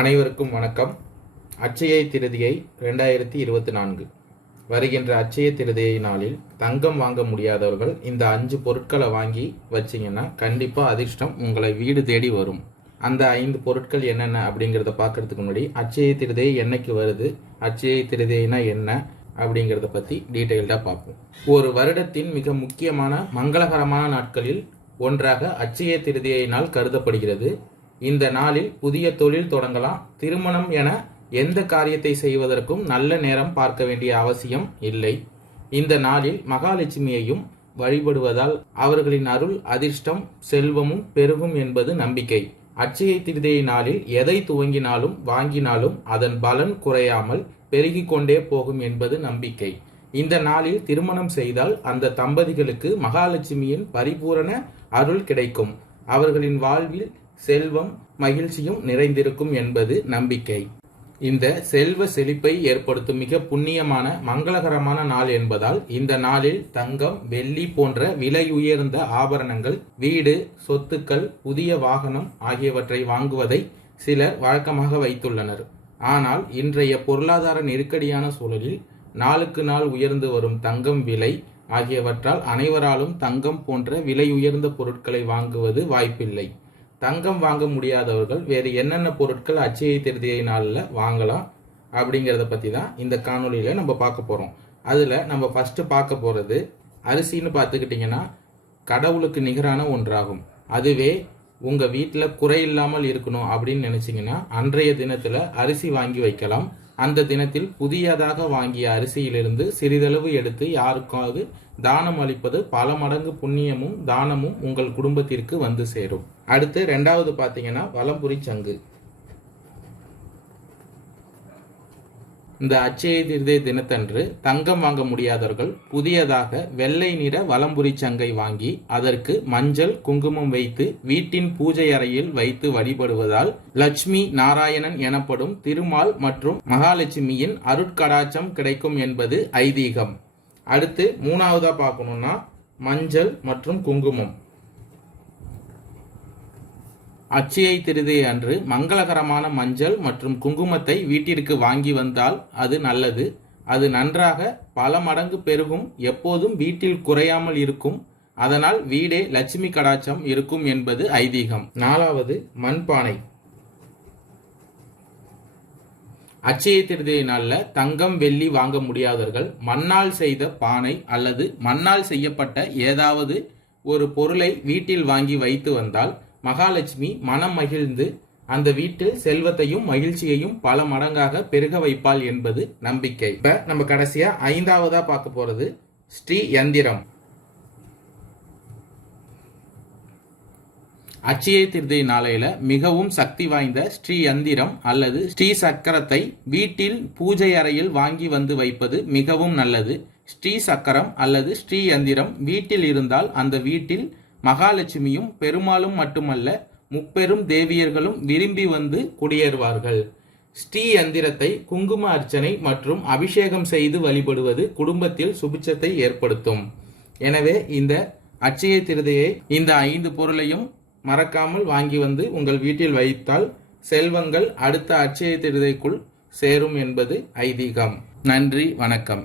அனைவருக்கும் வணக்கம். அட்சய திருதியை 2024 வருகின்ற அட்சய திருதியை நாளில் தங்கம் வாங்க முடியாதவர்கள் இந்த 5 பொருட்களை வாங்கி வச்சிங்கன்னா கண்டிப்பாக அதிர்ஷ்டம் உங்களை வீடு தேடி வரும். அந்த 5 பொருட்கள் என்னென்ன அப்படிங்கிறத பார்க்கறதுக்கு முன்னாடி அட்சய திருதியை என்னைக்கு வருது, அட்சய திருதியைனா என்ன அப்படிங்கிறத பற்றி டீட்டெயில்டாக பார்ப்போம். ஒரு வருடத்தின் மிக முக்கியமான மங்களகரமான நாட்களில் ஒன்றாக அட்சய திருதியை நாள் கருதப்படுகிறது. இந்த நாளில் புதிய தொழில் தொடங்கலாம். திருமணம் என எந்த காரியத்தை செய்வதற்கும் நல்ல நேரம் பார்க்க வேண்டிய அவசியம் இல்லை. இந்த நாளில் மகாலட்சுமியையும் வழிபடுவதால் அவர்களின் அருள், அதிர்ஷ்டம், செல்வமும் பெருகும் என்பது நம்பிக்கை. அட்சய திருதியை நாளில் எதை துவங்கினாலும் வாங்கினாலும் அதன் பலன் குறையாமல் பெருகிக் கொண்டே போகும் என்பது நம்பிக்கை. இந்த நாளில் திருமணம் செய்தால் அந்த தம்பதிகளுக்கு மகாலட்சுமியின் பரிபூரண அருள் கிடைக்கும். அவர்களின் வாழ்வில் செல்வம், மகிழ்ச்சியும் நிறைந்திருக்கும் என்பது நம்பிக்கை. இந்த செல்வ செழிப்பை ஏற்படுத்தும் மிக புண்ணியமான மங்களகரமான நாள் என்பதால் இந்த நாளில் தங்கம், வெள்ளி போன்ற விலை உயர்ந்த ஆபரணங்கள், வீடு, சொத்துக்கள், புதிய வாகனம் ஆகியவற்றை வாங்குவதை சிலர் வழக்கமாக வைத்துள்ளனர். ஆனால் இன்றைய பொருளாதார நெருக்கடியான சூழலில் நாளுக்கு நாள் உயர்ந்து வரும் தங்கம் விலை ஆகியவற்றால் அனைவராலும் தங்கம் போன்ற விலை உயர்ந்த பொருட்களை வாங்குவது வாய்ப்பில்லை. தங்கம் வாங்க முடியாதவர்கள் வேறு என்னென்ன பொருட்கள் அட்சய திருதியை நாளில் வாங்கலாம் அப்படிங்கிறத பற்றி தான் இந்த காணொலியில் நம்ம பார்க்க போகிறோம். அதில் நம்ம ஃபஸ்ட்டு பார்க்க போகிறது அரிசின்னு பார்த்துக்கிட்டிங்கன்னா கடவுளுக்கு நிகரான ஒன்றாகும். அதுவே உங்கள் வீட்டில் குறை இல்லாமல் இருக்கணும் அப்படின்னு நினச்சிங்கன்னா அன்றைய தினத்தில் அரிசி வாங்கி வைக்கலாம். அந்த தினத்தில் புதியதாக வாங்கிய அரிசியிலிருந்து சிறிதளவு எடுத்து யாருக்காவது தானம் அளிப்பது பல மடங்கு புண்ணியமும் தானமும் உங்கள் குடும்பத்திற்கு வந்து சேரும். அடுத்து 2வது பார்த்தீங்கன்னா வலம்புரி சங்கு. இந்த அட்சய திருதியை தினத்தன்று தங்கம் வாங்க முடியாதவர்கள் புதியதாக வெள்ளை நிற வலம்புரி சங்கை வாங்கி அதற்கு மஞ்சள், குங்குமம் வைத்து வீட்டின் பூஜை அறையில் வைத்து வழிபடுவதால் லட்சுமி நாராயணன் எனப்படும் திருமால் மற்றும் மகாலட்சுமியின் அருட்கடாட்சம் கிடைக்கும் என்பது ஐதீகம். அடுத்து 3வதா பார்க்கணும்னா மஞ்சள் மற்றும் குங்குமம். அட்சய திருதியை அன்று மங்களகரமான மஞ்சள் மற்றும் குங்குமத்தை வீட்டிற்கு வாங்கி வந்தால் அது நல்லது. அது நன்றாக பல மடங்கு பெருகும், எப்போதும் வீட்டில் குறையாமல் இருக்கும். அதனால் வீடே லட்சுமி கடாட்சம் இருக்கும் என்பது ஐதீகம். 4வது மண்பானை. அட்சய திருதியை நாளில் தங்கம், வெள்ளி வாங்க முடியாதவர்கள் மண்ணால் செய்த பானை அல்லது மண்ணால் செய்யப்பட்ட ஏதாவது ஒரு பொருளை வீட்டில் வாங்கி வைத்து வந்தால் மகாலட்சுமி மனம் மகிழ்ந்து அந்த வீட்டில் செல்வத்தையும் மகிழ்ச்சியையும் பல மடங்காக பெருக வைப்பாள் என்பது நம்பிக்கை. இப்ப நம்ம கடைசியா 5வதா பார்க்க போறது ஸ்ரீ யந்திரம். அட்சய திருதியை நாளையில மிகவும் சக்தி வாய்ந்த ஸ்ரீ யந்திரம் அல்லது ஸ்ரீ சக்கரத்தை வீட்டில் பூஜை அறையில் வாங்கி வந்து வைப்பது மிகவும் நல்லது. ஸ்ரீ சக்கரம் அல்லது ஸ்ரீ யந்திரம் வீட்டில் இருந்தால் அந்த வீட்டில் மகாலட்சுமியும் பெருமாளும் மட்டுமல்ல முப்பெரும் தேவியர்களும் விரும்பி வந்து குடியேறுவார்கள். ஸ்ரீ யந்திரத்தை குங்கும அர்ச்சனை மற்றும் அபிஷேகம் செய்து வழிபடுவது குடும்பத்தில் சுபிட்சத்தை ஏற்படுத்தும். எனவே இந்த அட்சய திருதியை இந்த 5 பொருளையும் மறக்காமல் வாங்கி வந்து உங்கள் வீட்டில் வைத்தால் செல்வங்கள் அடுத்த அட்சய திருதிக்குள் சேரும் என்பது ஐதீகம். நன்றி, வணக்கம்.